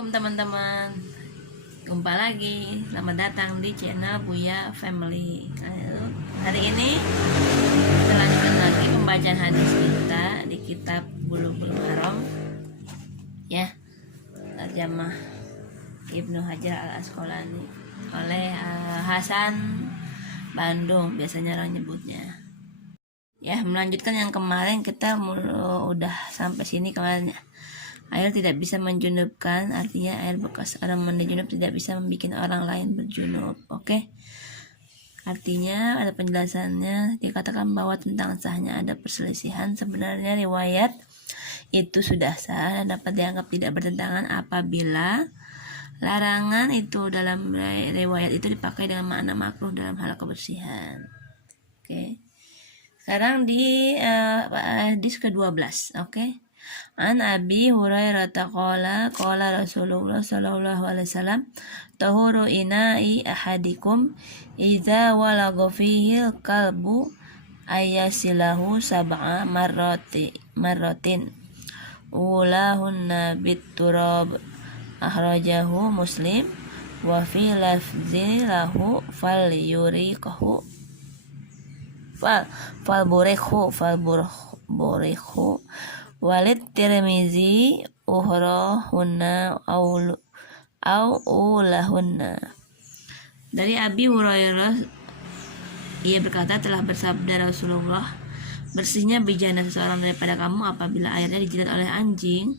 Assalamualaikum teman-teman, jumpa lagi, selamat datang di channel Buya Family. Hari ini kita lanjutkan lagi pembacaan hadis kita di kitab Bulughul Maram ya, terjemah Ibnu Hajar Al Asqalani oleh Hasan Bandung, biasanya orang nyebutnya ya. Melanjutkan yang kemarin, kita udah sampai sini kemarin ya. Air tidak bisa menjunubkan, artinya air bekas orang mandi junub tidak bisa membuat orang lain berjunub. Oke. Artinya ada penjelasannya, dikatakan bahwa tentang sahnya ada perselisihan. Sebenarnya riwayat itu sudah sah dan dapat dianggap tidak bertentangan apabila larangan itu dalam riwayat itu dipakai dengan makna makruh dalam hal kebersihan. Oke. Sekarang di hadis ke-12, oke. An Abi Hurairah qala Rasulullah sallallahu alaihi wasallam tahuru ina'i ahadikum idza walagha fihi kalbu ayasilahu sab'a marratin ulahunna biturab akhrajahu Muslim wa fi lafzi lahu falyuriqhu falburikhu Walid Tirmizi uhrahunna au ulahunna. Dari Abi Hurairah, ia berkata, telah bersabda Rasulullah, bersihnya bejana seseorang daripada kamu apabila airnya dijilat oleh anjing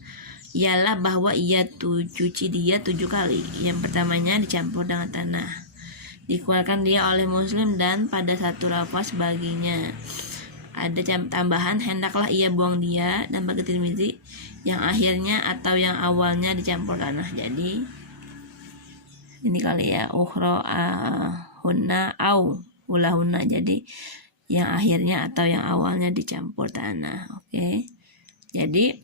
ialah bahwa ia cuci dia 7 kali. Yang pertamanya dicampur dengan tanah, dikeluarkan dia oleh Muslim, dan pada satu lafaz baginya ada tambahan, hendaklah ia buang dia, dan bagi Tirmizi yang akhirnya atau yang awalnya dicampur tanah. Jadi ini kali ya, hunna au ulahunna, jadi yang akhirnya atau yang awalnya dicampur tanah. Oke. Jadi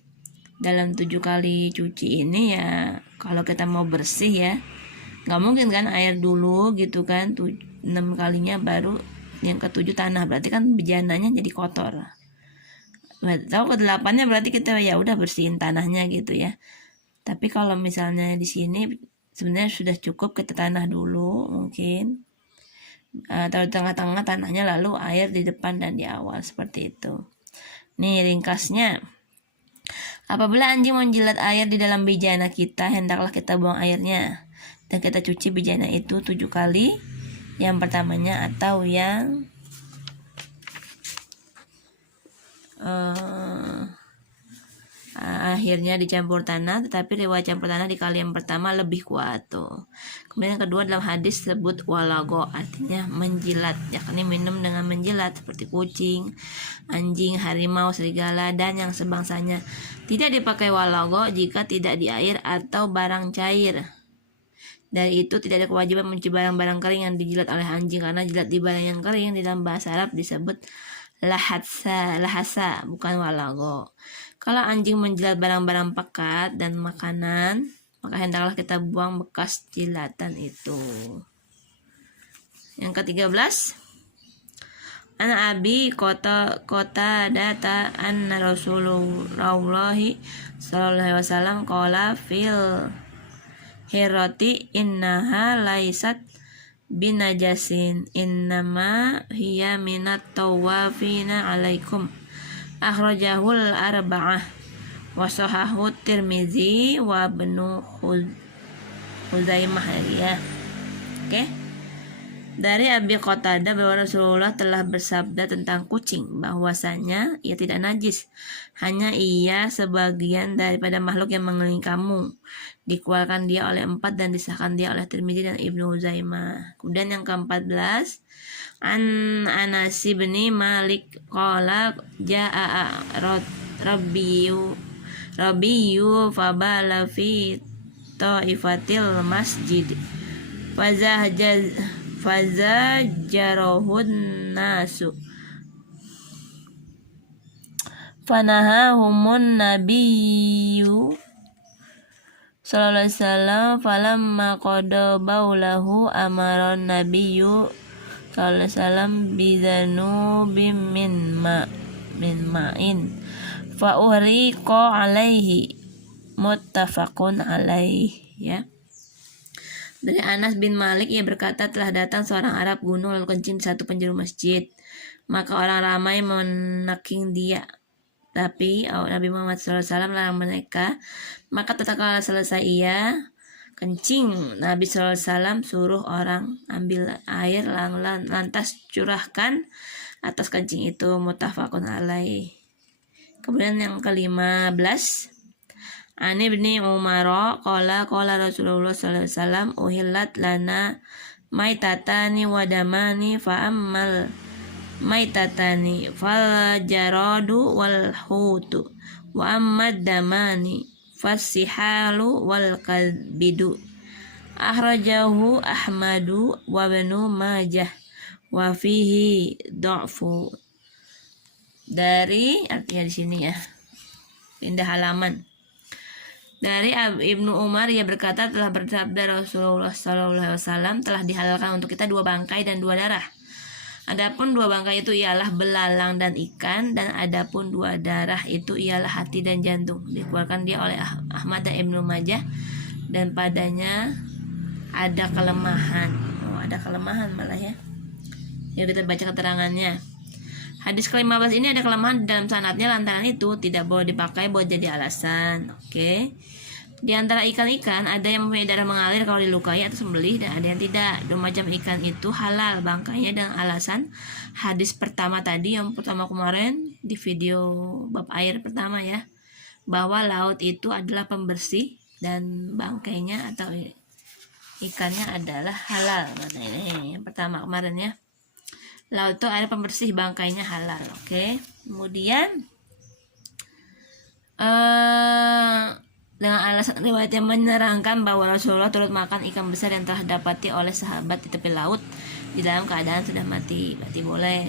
dalam 7 kali cuci ini ya, kalau kita mau bersih ya, nggak mungkin kan air dulu gitu kan, 6 kalinya baru yang ke-7 tanah, berarti kan bejananya jadi kotor. Atau ke-8-nya berarti kita ya udah bersihin tanahnya gitu ya. Tapi kalau misalnya di sini sebenarnya sudah cukup kita tanah dulu mungkin, atau di tengah-tengah tanahnya, lalu air di depan dan di awal, seperti itu. Nih ringkasnya, apabila anjing menjilat air di dalam bejana kita, hendaklah kita buang airnya dan kita cuci bejana itu 7 kali. Yang pertamanya atau yang akhirnya dicampur tanah, tetapi riwayat campur tanah di kali yang pertama lebih kuat tuh. Kemudian yang kedua, dalam hadis sebut walago, artinya menjilat, yakni minum dengan menjilat seperti kucing, anjing, harimau, serigala, dan yang sebangsanya. Tidak dipakai walago jika tidak di air atau barang cair. Dari itu tidak ada kewajiban mencuci barang-barang kering yang dijilat oleh anjing, karena jilat di barang yang kering di dalam bahasa Arab disebut lahasa, bukan walago. Kalau anjing menjilat barang-barang pekat dan makanan, maka hendaklah kita buang bekas jilatan itu. Yang ke-13, An Abi kota data anna Rasulullah sallallahu alaihi wasallam qala fil hirati innaha laisat binajasin innama hiya minat tawafina alaikum, akhrajahul arba'ah wa sahahu Tirmizi wa Ibnu Huzaimah ya. Oke. Dari Abi Qatadah bahwa Rasulullah telah bersabda tentang kucing, bahwasanya ia tidak najis, hanya ia sebagian daripada makhluk yang mengelilingi kamu. Dikeluarkan dia oleh 4 dan disahkan dia oleh Tirmizi dan Ibnu Huzaimah. Kemudian yang ke-14, An Anas bin Malik qala jaa Rabbiyu fabala fi taifatil masjid fazajarahun nasu fanahahumun nabiyyu sallallahu alaihi wasallam falamma qada baulahu amaran nabiyyu sallallahu alaihi wasallam bizanubim min ma'in fa uhriqa alaihi muttafaqun alaih, ya. Dari Anas bin Malik, ia berkata, telah datang seorang Arab gunung lalu kencing di satu penjuru masjid. Maka orang ramai menaking dia. Tapi Nabi Muhammad SAW larang mereka. Maka tatkala selesai ia kencing, Nabi SAW suruh orang ambil air lantas curahkan atas kencing itu, muttafaqun alaih. Kemudian yang ke-15, Ani bin Umar qala Rasulullah sallallahu alaihi wasallam uhillat lana maitatani wa damani fa ammal maitatani fal jaradu wal hutu wa ammad damani fasihalu wal kalbidu. Akhrajahu Ahmadu wa Ibnu Majah wa fihi dha'fu. Dari artinya di sini ya, pindah halaman. Dari Ibnu Umar, ia berkata, telah bersabda Rasulullah SAW, telah dihalalkan untuk kita 2 bangkai dan 2 darah. Adapun 2 bangkai itu ialah belalang dan ikan, dan adapun 2 darah itu ialah hati dan jantung. Dikeluarkan dia oleh Ahmad dan Ibnu Majah, dan padanya ada kelemahan. Ada kelemahan malah ya. Yuk kita baca keterangannya. Hadis ke-15 ini ada kelemahan dalam sanadnya, lantaran itu tidak boleh dipakai buat jadi alasan. Oke. Di antara ikan-ikan ada yang mempunyai darah mengalir kalau dilukai atau sembelih, dan ada yang tidak. 2 macam ikan itu halal bangkainya dengan alasan hadis pertama tadi, yang pertama kemarin di video bab air pertama ya, bahwa laut itu adalah pembersih dan bangkainya atau ikannya adalah halal. Nah, ini yang pertama kemarin ya. Laut itu ada pembersih, bangkainya halal. Oke. Kemudian dengan alasan riwayat yang menerangkan bahwa Rasulullah turut makan ikan besar yang telah dapati oleh sahabat di tepi laut di dalam keadaan sudah mati, berarti boleh.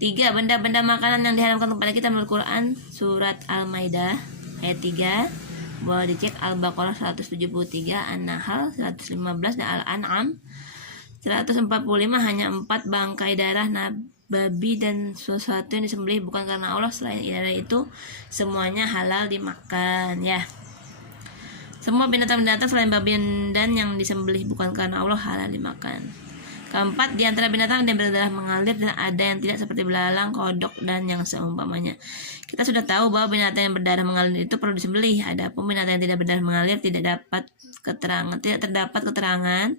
3. Benda-benda makanan yang diharamkan kepada kita menurut Quran, surat Al-Maidah ayat 3, boleh dicek Al-Baqarah 173, An-Nahl 115, dan Al-An'am 145. Hanya 4 bangkai darah babi dan sesuatu yang disembelih bukan karena Allah. Selain dari itu semuanya halal dimakan ya. Semua binatang-binatang selain babi dan yang disembelih bukan karena Allah halal dimakan. 4. Di antara binatang yang berdarah mengalir dan ada yang tidak, seperti belalang, kodok, dan yang seumpamanya. Kita sudah tahu bahwa binatang yang berdarah mengalir itu perlu disembelih. Adapun binatang yang tidak berdarah mengalir tidak terdapat keterangan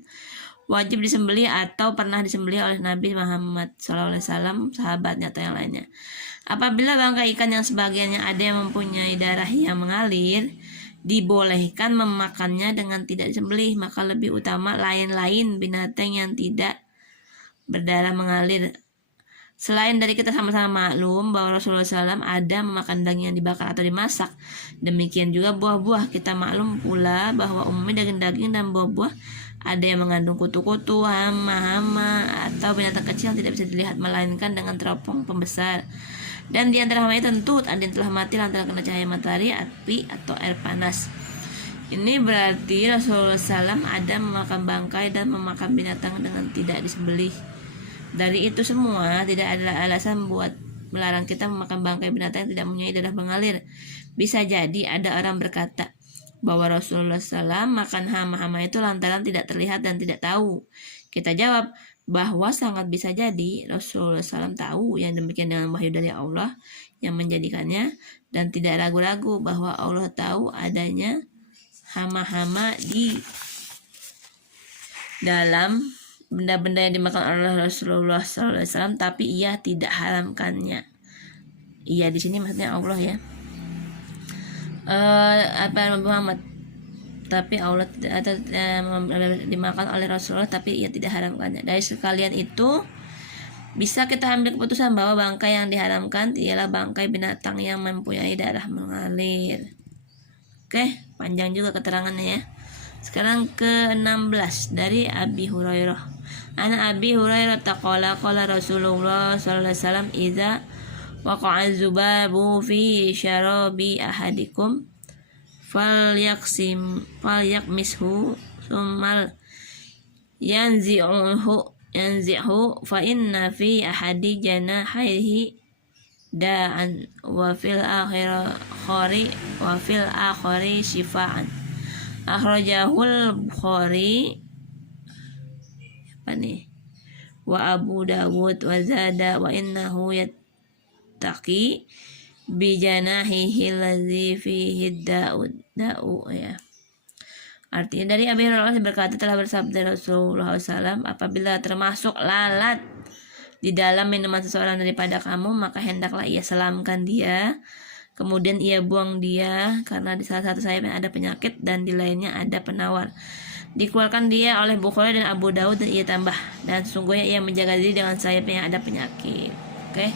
wajib disembelih atau pernah disembelih oleh Nabi Muhammad SAW, sahabatnya atau yang lainnya. Apabila bangkai ikan yang sebagiannya ada yang mempunyai darah yang mengalir, dibolehkan memakannya dengan tidak disembelih, maka lebih utama lain-lain binatang yang tidak berdarah mengalir. Selain dari kita sama-sama maklum bahwa Rasulullah SAW ada memakan daging yang dibakar atau dimasak, demikian juga buah-buah. Kita maklum pula bahwa umumnya daging-daging dan buah-buah ada yang mengandung kutu-kutu, hama-hama, atau binatang kecil yang tidak bisa dilihat melainkan dengan teropong pembesar. Dan di antara hama itu tentu ada yang telah mati lantaran kena cahaya matahari, api, atau air panas. Ini berarti Rasulullah SAW ada memakan bangkai dan memakan binatang dengan tidak disembelih. Dari itu semua tidak ada alasan buat melarang kita memakan bangkai binatang yang tidak mempunyai darah mengalir. Bisa jadi ada orang berkata bahwa Rasulullah SAW makan hama-hama itu lantaran tidak terlihat dan tidak tahu. Kita jawab bahwa sangat bisa jadi Rasulullah SAW tahu yang demikian dengan wahyu dari Allah yang menjadikannya, dan tidak ragu-ragu bahwa Allah tahu adanya hama-hama di dalam benda-benda yang dimakan oleh Rasulullah SAW, tapi ia tidak haramkannya. Iya, di sini maksudnya Allah ya. Nabi Muhammad, tapi Allah atau dimakan oleh Rasulullah, tapi ia tidak haramkannya. Dari sekalian itu bisa kita ambil keputusan bahwa bangkai yang diharamkan ialah bangkai binatang yang mempunyai darah mengalir. Oke, panjang juga keterangannya ya. Sekarang ke-16 dari Abi Hurairah. Ana Abi Hurairah taqala qala Rasulullah sallallahu alaihi wasallam idza waqa'a zubabu fi syarabi ahadikum falyakmishu summal yanzi'hu fa inna fi ahadi janahaihi da'an wa fil akhiri shifaan. Akhrajahul Bukhari apa nih? Wa Abu Dawud wa zada wa innahu yattaqi bi janahihi allazi fihi da'u ya. Artinya dari Abi Hurairah berkata telah bersabda Rasulullah SAW, apabila termasuk lalat di dalam minuman seseorang daripada kamu, maka hendaklah ia selamkan dia, kemudian ia buang dia, karena di salah satu sayapnya ada penyakit dan di lainnya ada penawar. Dikeluarkan dia oleh Bukhari dan Abu Dawud, dan ia tambah, dan sesungguhnya ia menjaga diri dengan sayapnya yang ada penyakit. Oke,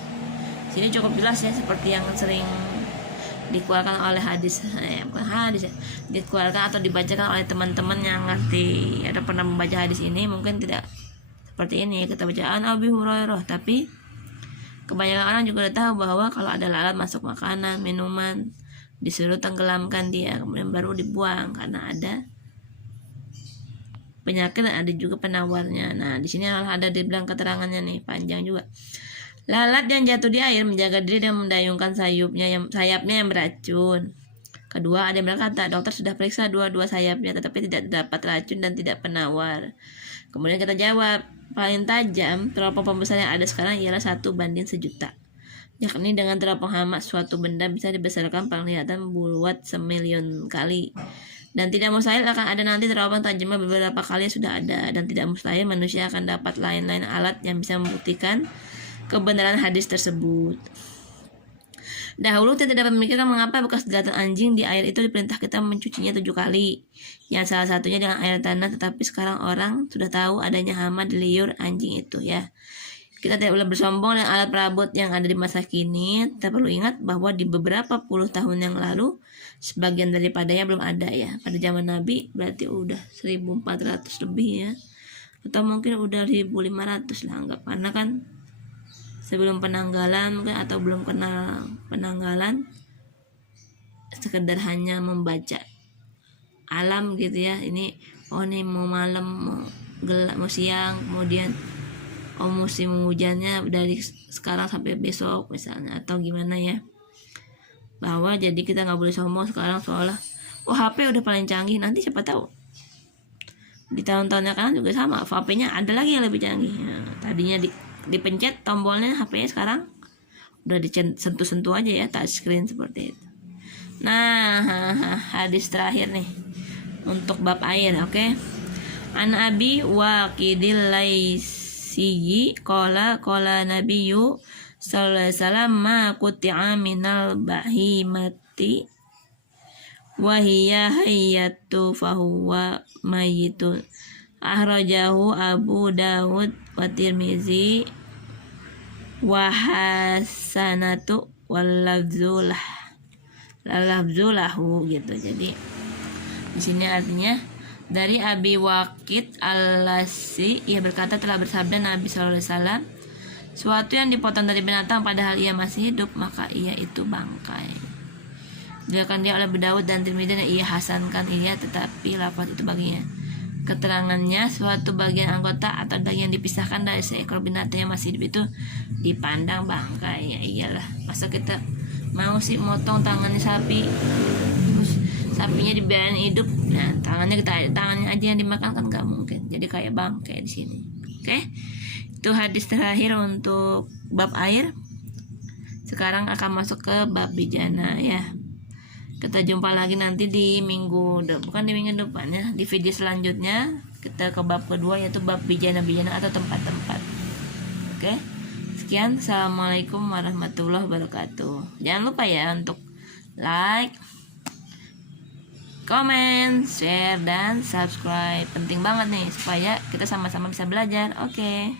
sini cukup jelas ya, seperti yang sering dikeluarkan oleh hadis, bukan hadis ya, dikeluarkan atau dibacakan oleh teman-teman yang ngerti atau pernah membaca hadis ini. Mungkin tidak seperti ini kita bacaan Abi Hurairah, tapi kebanyakan orang juga udah tahu bahwa kalau ada lalat masuk makanan, minuman, disuruh tenggelamkan dia, kemudian baru dibuang karena ada penyakit dan ada juga penawarnya. Nah, di sini ada dibilang keterangannya nih, panjang juga. Lalat yang jatuh di air menjaga diri dan mendayungkan sayapnya yang beracun. Kedua, ada yang berkata, dokter sudah periksa dua-dua sayapnya tetapi tidak dapat racun dan tidak penawar. Kemudian kita jawab, paling tajam teropong pembesar yang ada sekarang ialah 1:1.000.000. Yakni dengan teropong hama suatu benda bisa dibesarkan penglihatan bulat 1.000.000 kali. Dan tidak mustahil akan ada nanti teropong tajamnya beberapa kali sudah ada. Dan tidak mustahil manusia akan dapat lain-lain alat yang bisa membuktikan kebenaran hadis tersebut. Dahulu kita dapat memikirkan mengapa bekas jeratan anjing di air itu diperintah kita mencucinya 7 kali, yang salah satunya dengan air tanah, tetapi sekarang orang sudah tahu adanya hama di liur anjing itu ya. Kita tidak boleh bersombong dengan alat perabot yang ada di masa kini. Kita perlu ingat bahwa di beberapa puluh tahun yang lalu sebagian daripadanya belum ada ya. Pada zaman Nabi berarti udah 1400 lebih ya, atau mungkin udah 1500 lah anggap, karena kan sebelum penanggalan mungkin, atau belum kenal penanggalan, sekedar hanya membaca alam gitu ya. Ini nih mau malam, mau gelap, mau siang, kemudian musim hujannya dari sekarang sampai besok misalnya, atau gimana ya. Bahwa jadi kita nggak boleh sombong sekarang seolah HP udah paling canggih, nanti siapa tahu di tahun-tahun yang akan juga sama HP-nya ada lagi yang lebih canggih. Tadinya dipencet tombolnya HP-nya, sekarang udah disentuh-sentuh aja ya, touchscreen seperti itu. Nah, hadis terakhir nih untuk bab air, oke. An Abi Waqidil Laisi qala nabiyyu sallallahu alaihi wasallam ma quti'a minal bahimati wa hiya hayyatu fahuwa mayyitun. Akhrajahu Abu Dawud wa Tirmizi wa hasanatu wal lafzulahu gitu. Jadi di sini artinya dari Abi Waqid Al-Laisi, ia berkata telah bersabda Nabi sallallahu alaihi wasallam, suatu yang dipotong dari binatang padahal ia masih hidup, maka ia itu bangkai. Diriwayatkan dia oleh Abu Dawud dan Tirmizi, dan ia hasankan ia, tetapi lafaz itu baginya. Keterangannya, suatu bagian anggota atau daging yang dipisahkan dari seekor binatang yang masih hidup itu dipandang bangkai. Ya iyalah, masa kita mau sih motong tangannya sapi, terus sapinya dibiarin hidup, nah tangannya aja yang dimakan, kan nggak mungkin. Jadi kayak bangkai di sini. Oke, itu hadis terakhir untuk bab air. Sekarang akan masuk ke bab bijana ya. Kita jumpa lagi nanti di minggu depan ya, di video selanjutnya kita ke bab kedua, yaitu bab bijana atau tempat-tempat. Oke, sekian, assalamualaikum warahmatullahi wabarakatuh. Jangan lupa ya untuk like, comment, share, dan subscribe. Penting banget nih supaya kita sama-sama bisa belajar. Oke.